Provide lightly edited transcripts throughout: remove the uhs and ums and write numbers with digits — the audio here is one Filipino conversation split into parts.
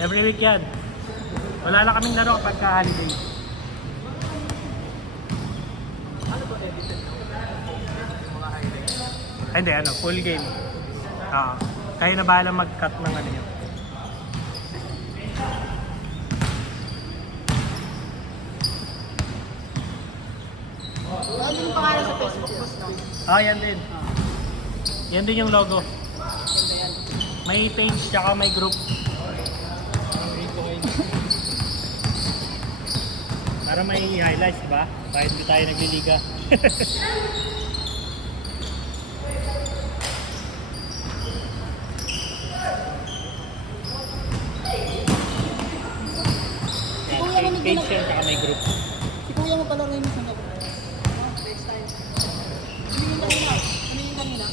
Every week yan. Wala lang kaming laro kapag ka-holiday. Ano ba edited ng mga highlights? Hindi, ano, full game. Kaya na bahala mag-cut ng ano yun. Ano yung pangalan sa Facebook post, no? Yan din. Yan din yung logo. May page tsaka may group. Para may highlights ba? Kahit di tayo nagliliga. Page yan tsaka may group. Si Kuya mo pala rin sa nag- next time. Ano yung kanina?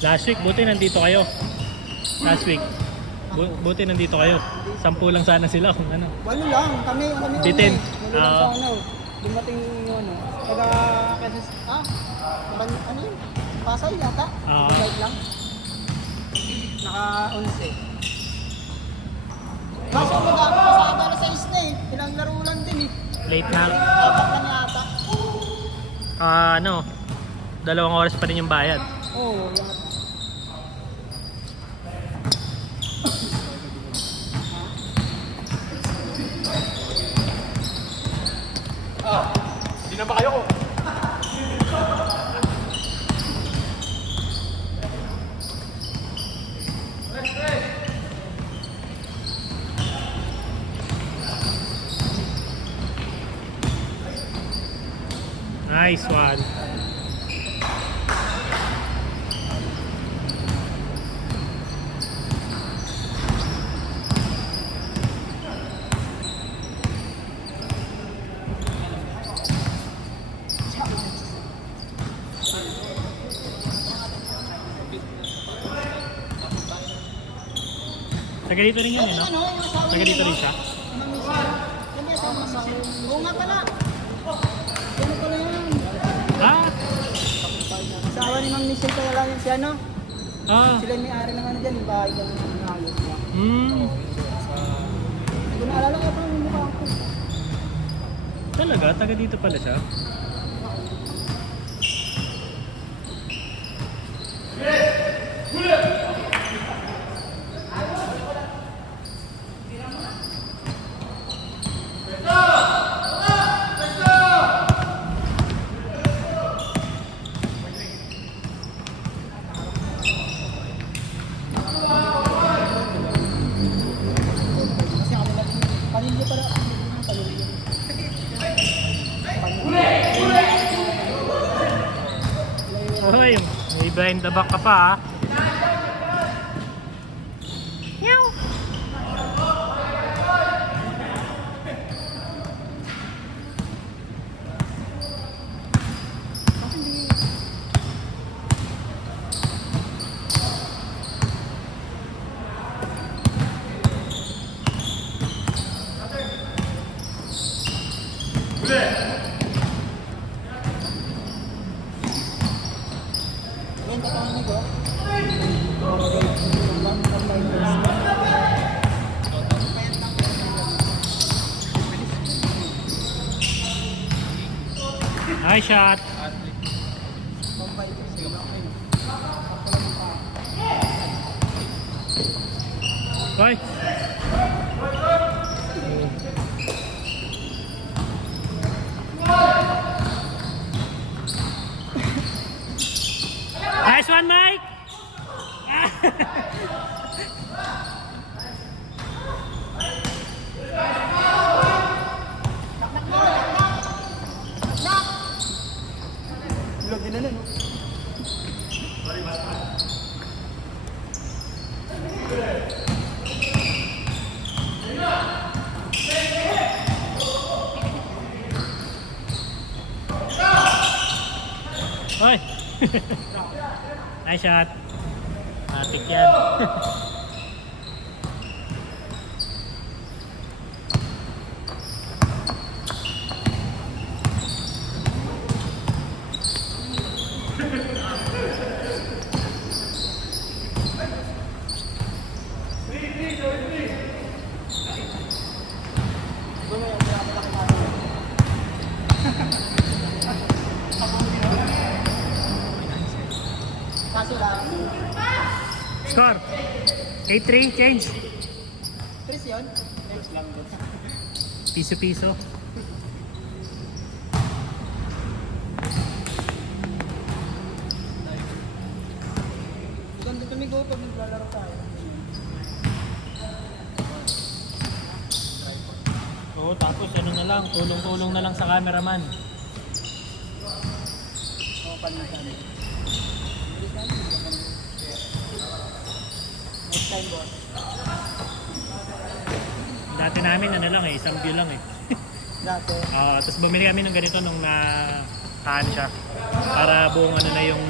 Last week, buti nandito kayo. Last week. Buti nandito kayo. 10 lang sana sila kung ano. Walo lang, kami Bitin. Walo lang sa ano. Dumating yung ano. Taga, kasi, ano yun? Pasay yata? Bike lang. Naka 11. Kaso mag-aabala sa isna eh. Ilang laro lang din eh. Late na. Apat lang yata. Ano, 2 oras pa rin yung bayad. Oo, lahat. Hindi na ba kayo ko? Nice one. Taga dito rin yan, eh, no? Taga dito rin siya. Hindi, asawa sa oo nga pala. Ano pala yun? Asawa ni Mang Michelle pala lang yun siya, no? Sila yung may-ari ng ano dyan, yung bahay dyan. Hindi ko naalala nga pala yung mukha ko. Talaga? Taga dito pala siya? Kasi kami lang, panilyo pala. Panilyo. Hoy, may behind the back ka pa, ha? Benta ka namin ko. Nice shot. Hoy. Nice one, Mike. Vlog din na nun, no? Hoy. Nice shot. Matik yan. score? 8-3, change. Chris yun? Chris lang doon. Piso-piso. Ganda tumigo pag naglalaro tayo. Oo, tapos ano na lang, tulong-tulong na lang sa cameraman. Oo, palitan. Next time, boss. Dati namin ano lang eh, isang view lang eh. Dati. Tapos bumili kami ng ganito nung taan siya. Para buong ano na yung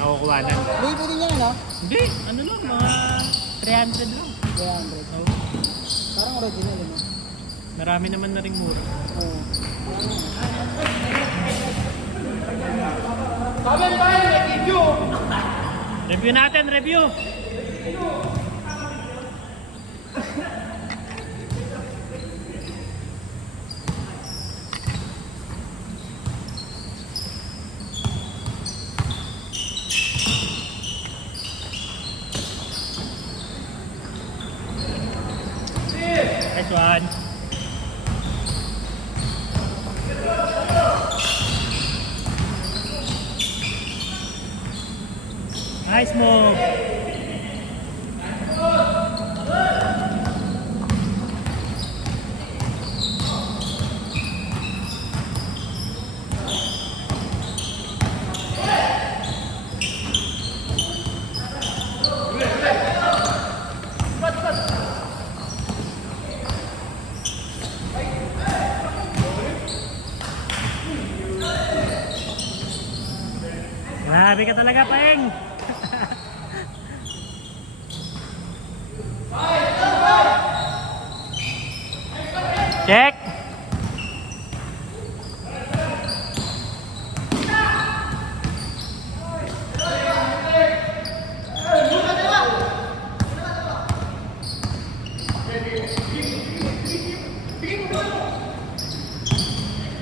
nakukuhanan. Libo din yan, no? Hindi, ano lang, mga 300 lang. 300. Oo. Parang original, no? Marami naman na ring mura. Oo. Review natin, review! Nice one. Nice move. Grabe ka talaga, Paeng. Check.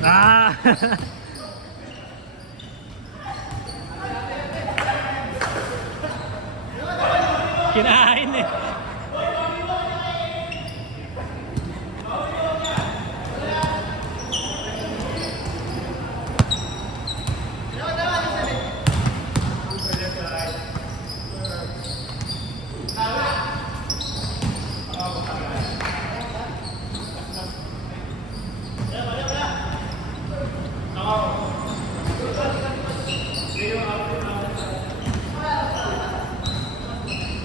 Ah. Kinain eh.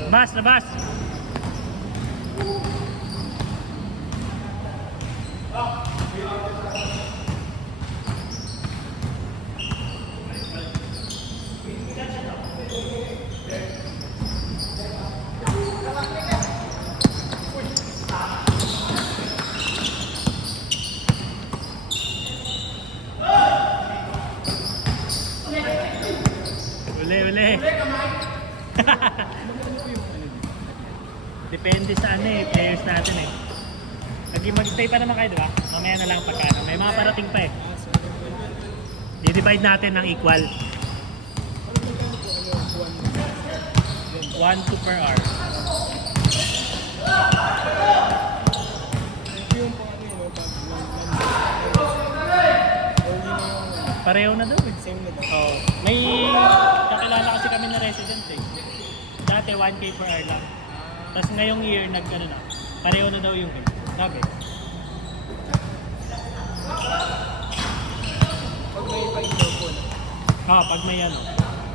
Labas, labas. Uli, uli. Depende sa ano eh, players natin eh. Mag-stay pa naman kayo, di ba? Mamaya na lang pagkano. May mga parating pa eh. I-divide natin ng equal. 1-2 per hour. Pareho na daw eh. Same na daw. Oh, may kakilala kasi kami na resident eh. Dati 1K per hour lang. Tapos ngayong year nag-ano na, pareho na daw yung game. Sabi. Pag may pa-indoor po na. Pag may ano.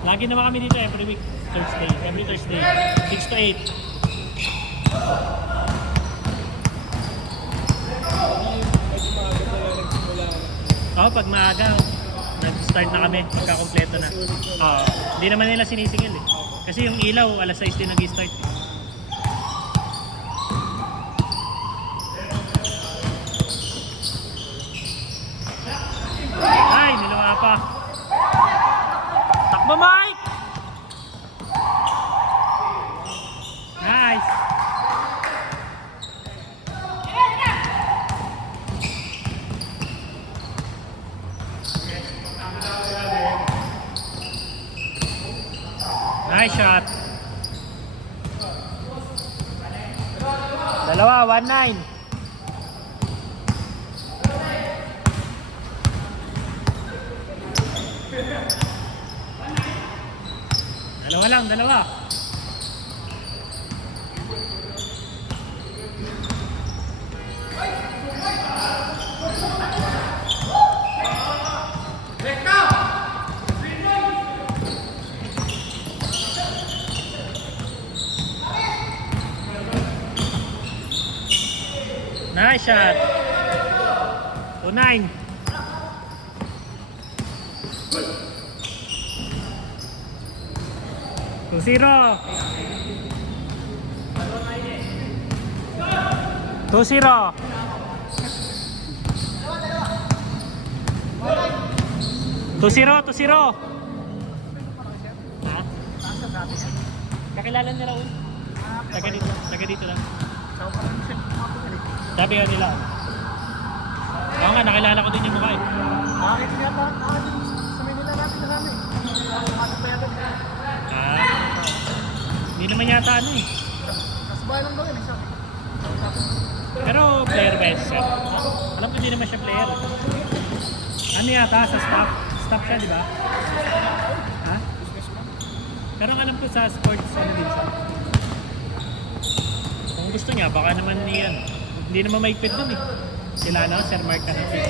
Lagi naman kami dito every week, Thursday. Every Thursday, 6 to 8. Pag maaga, nag-start na kami, pagka-kompleto na. Hindi naman nila sinisingil eh. Kasi yung ilaw, alas 6 din nag-start. Ay, nilawa pa. Takbo, Mike! Nice! Nice shot! Dalawa, 1-9. Dalawa lang, dalawa. Nice shot. 2-9. Two zero. 2-0. 2-0. Ha? Kakilala nila un. Taga dito lang. Sabi nga nila. Oo nga, nakilala ko din yung mukha eh. Nakakit niya pa, sa Manila natin na namin. Hindi naman yata ano eh. Kasabay lang daw yun, isa. Pero player ba yun siya? Alam ko hindi naman siya player. Ano yata sa staff? Staff siya, di ba? Ha? Pero ang alam ko sa sports, ano din siya. Kung gusto niya, baka naman niyan. Hindi naman maigpit dun eh. Sila na, Sir Mark na nag-fit.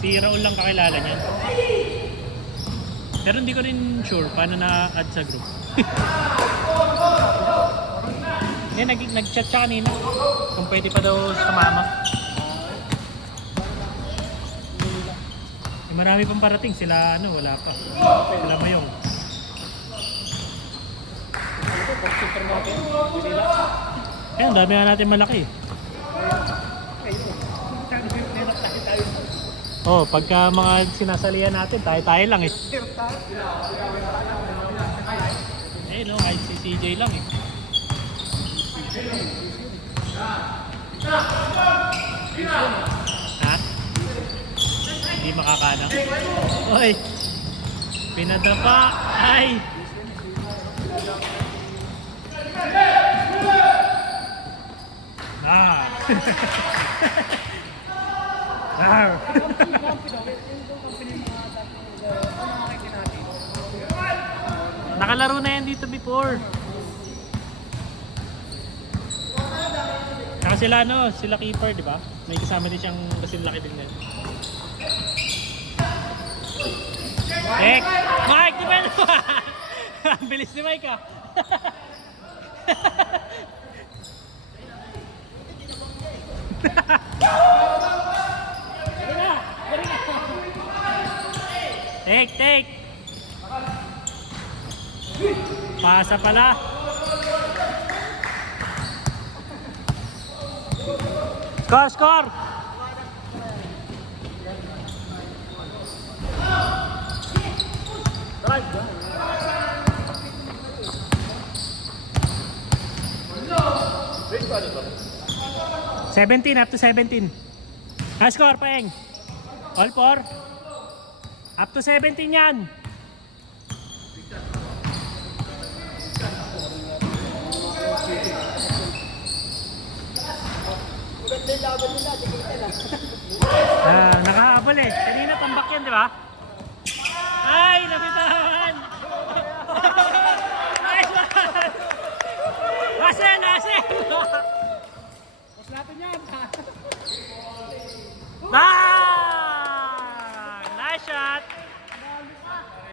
Si Raul lang kakilala niyan. Pero hindi ko rin sure paano na-add sa group. Nag-chat siya kanina kung pwede pa daw sumama. Marami pang parating, sila ano, wala pa. Sila Mayong. Kaya ang dami nga natin malaki. Oh, pagka mga sinasalihan natin, tayo-tayo lang eh. Eh no, kahit si CJ lang eh. Ha? Hindi makakana. Oy! Pinadapa! Ay! Ah! Ah! Nakalaro na yan dito before. Saka sila ano, sila keeper, di ba? May kasama din siyang kasing laki din yan. Mike, di ba? Ang bilis ni Mike ah. Take. Pasa pala. Score. 17 up to 17. Score, Paeng. All for. Up to 17 yan. Nakahabol eh. Kanina tambak yan, di ba?